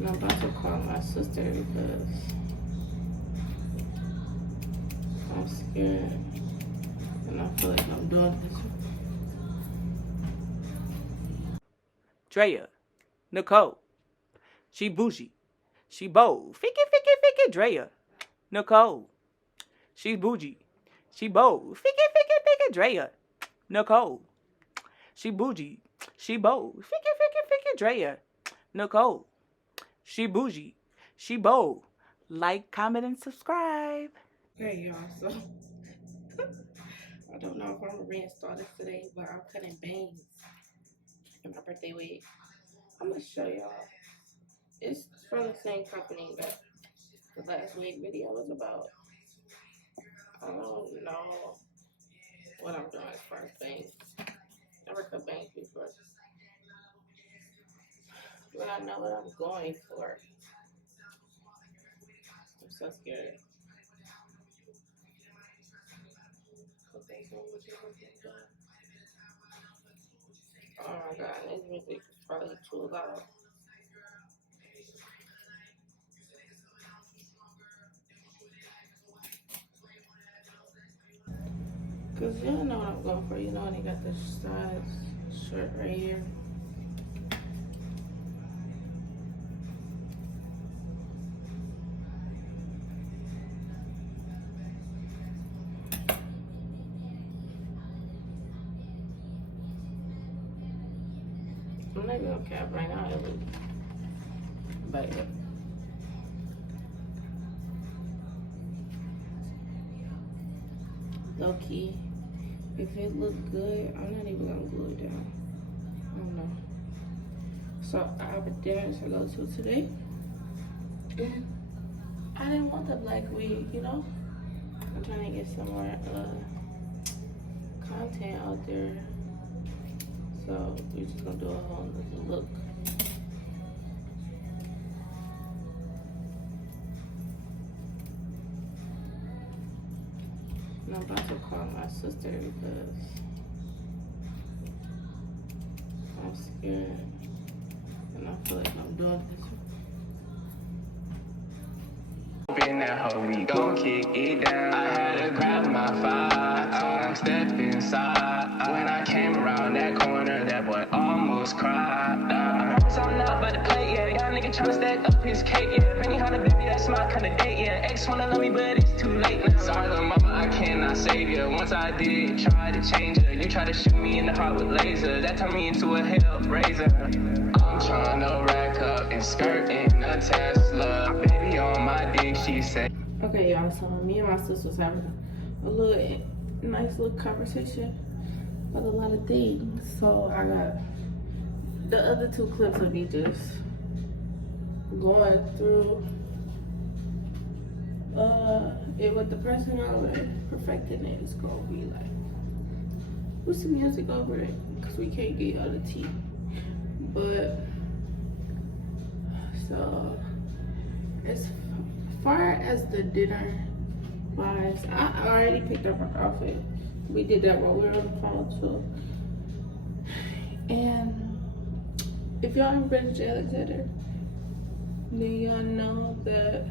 And I'm about to call my sister because I'm scared and I feel like I'm doing this. Drea, Nicole, she bougie, she bold, ficky, Drea, Nicole, she bougie, she bold, ficky, Drea, Nicole, she bougie, she bold, ficky, Drea, Nicole, she bougie, she bold. Like, comment, and subscribe. Hey y'all, so I don't know if I'm gonna reinstall this today, but I'm cutting bangs in my birthday wig. I'm gonna show y'all. It's from the same company that the last wig video was about. I don't know what I'm doing as far as bangs. Never cut bangs before, but I know what I'm going for. I'm so scared. Oh my god, this music is probably too loud. Cause you don't know what I'm going for. You know when they got the size shirt right here. I'm not even gonna cap right now, but low key, if it look good, I'm not even gonna glue it down. I don't know. So I have a dance I go to today, and I didn't want the black wig, you know. I'm trying to get some more content out there, so we're just gonna do a whole other look. And I'm about to call my sister because I'm scared and I feel like I'm doing this. In that hoe, we gon' kick it down. I had to grab my fire, step inside. When I came around that corner, that boy almost cried. I'm not about to play, yeah. Y'all nigga tryna stack up his cake, yeah. Benny Hunter, baby, that's my kinda date, yeah. Ex wanna love me, but it's too late now. Sorry, little mama, I cannot save you. Once I did try to change her, you tried to shoot me in the heart with laser. That turned me into a hellraiser. I'm tryna rack up and skirt in a Tesla. Baby on my dick, she said. Okay, y'all, so me and my sister was having a little nice little conversation about a lot of things. So I got the other two clips of me just going through it with the person I was perfecting it. It's gonna be like, put some music over it because we can't get all the tea. But so as far as the dinner vibes, I already picked up our outfit. We did that while we were on the phone too. And if y'all ever been to Alexander, then y'all know that,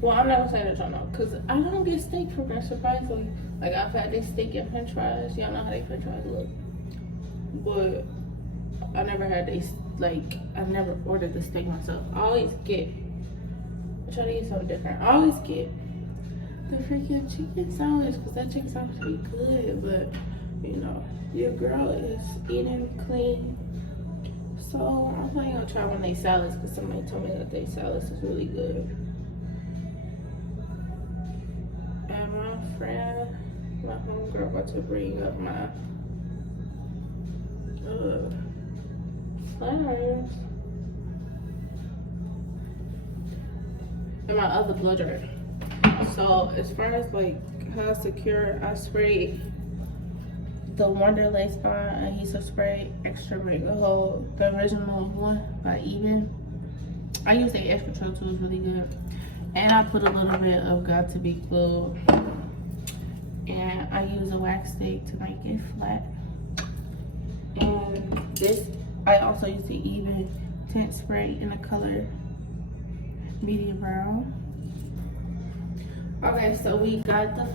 well, I'm not gonna say that y'all know, because I don't get steak from there, surprisingly. Like, I've had this steak and french fries. Y'all know how they french fries look. But I never had these, like, I never ordered the steak myself. I always get, I try to eat something different. I always get the freaking chicken sandwich, because that chicken sandwich be good, but, you know, your girl is eating clean. So I'm probably gonna try one of their salads because somebody told me that their salads is really good. And my friend, my homegirl, about to bring up my flowers and my other blow dryer. So as far as like how secure, I sprayed the Wonderlace by adhesive spray extra mega hold, the original one by Even. I use the extra control too, it's really good. And I put a little bit of Got to Be Glued. And I use a wax stick to make it flat. And this, I also use the Even tint spray in the color medium brown. Okay, so we got the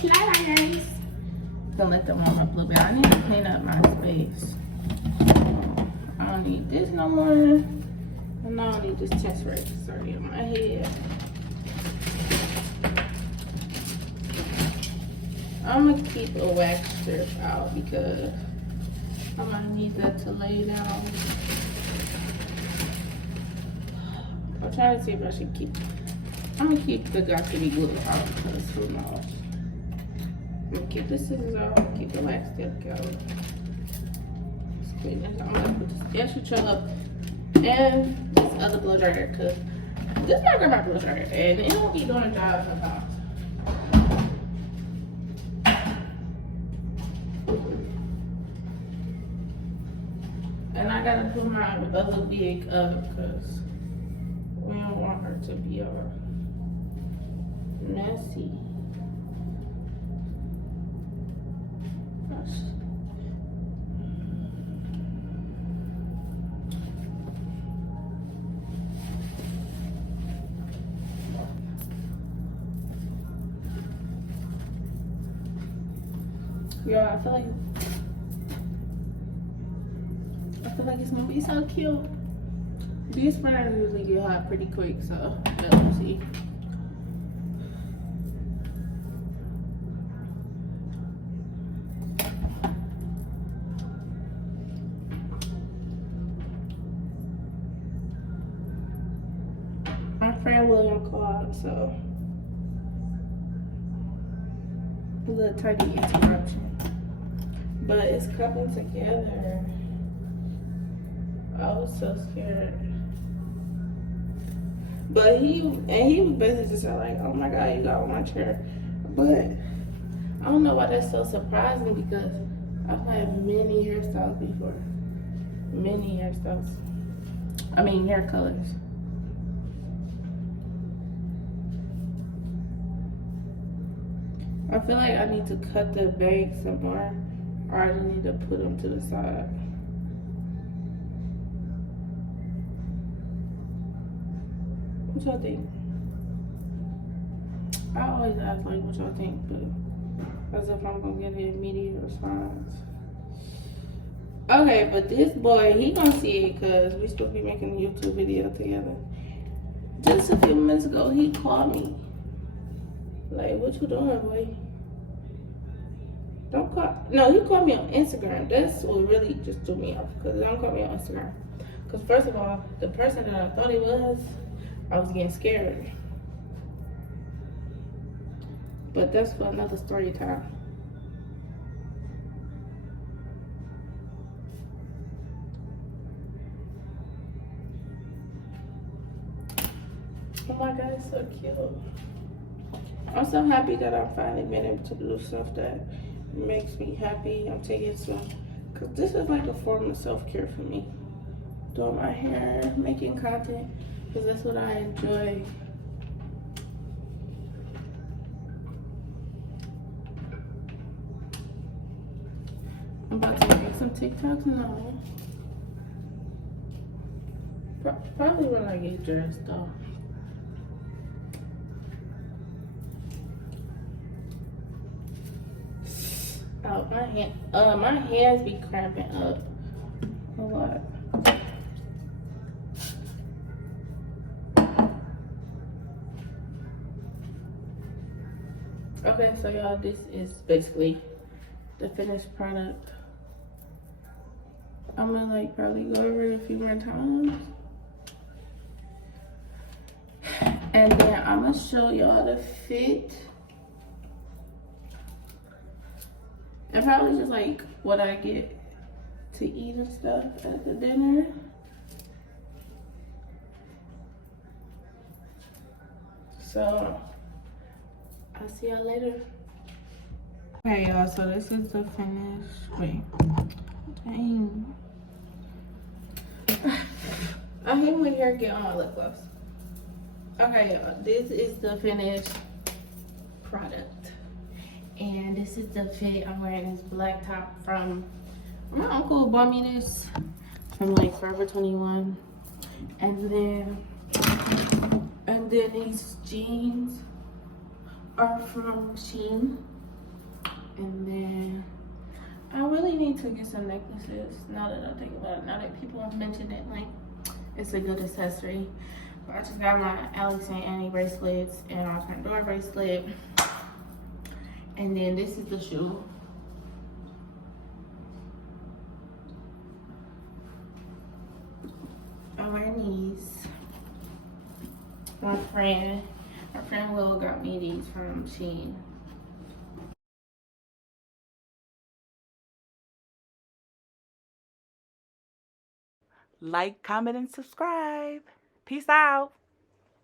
flyers. Gonna let them warm up a little bit. I need to clean up my space. I don't need this no more. And I don't need this chest right sorry on my head. I'm gonna keep a wax strip out because I might need that to lay down. I'm trying to see if I should keep. I'm gonna keep the got to be glue out because who knows. I'm gonna keep the scissors out, keep the wax stick out. I'm gonna put this extra trail up and this other blow dryer because this is my grandma blow dryer and it won't be doing a job sometimes. And I gotta put my other wig up because we don't want her to be all messy. Gosh. Yo, I feel like it's gonna be so cute. These sprinters usually get hot pretty quick, so let's see. My friend William called, so a little tiny interruption. But it's coming together. I was so scared. But he was basically just like, oh my God, you got on my chair. But I don't know why that's so surprising because I've had many hairstyles before. Many hairstyles. I mean hair colors. I feel like I need to cut the bangs some more, or I just need to put them to the side. What y'all think? I always ask like what y'all think, but as if I'm gonna get an immediate response. Okay, but this boy, he gonna see it because we supposed to be making a YouTube video together. Just a few minutes ago, he called me. Like, what you doing, boy? Don't call. No, he called me on Instagram. That's what really just threw me off. Because don't call me on Instagram. Because first of all, the person that I thought he was, I was getting scared. But that's for another story time. Oh my God, it's so cute. I'm so happy that I've finally been able to do stuff that makes me happy. I'm taking some, because this is like a form of self-care for me. Doing my hair, making content, because that's what I enjoy. I'm about to make some TikToks now. Probably when I get dressed though. Oh, my hands be cramping up a lot. Okay, so y'all, this is basically the finished product. I'm gonna like probably go over it a few more times. And then I'm gonna show y'all the fit. And probably just like what I get to eat and stuff at the dinner. So I'll see y'all later. Okay, y'all, so this is the finish. Wait, dang. I hate when hair get on my lip gloss. Okay, y'all, this is the finished product. And this is the fit. I'm wearing this black top from my uncle bought me this from like Forever 21. And then then these jeans are from Shein. And then I really need to get some necklaces now that I think about it. Now that people have mentioned it, like it's a good accessory. But I just got my Alex and Annie bracelets and my Pandora bracelet. And then this is the shoe. I'm wearing these. My friend Will got me these from Shein. Like, comment, and subscribe. Peace out.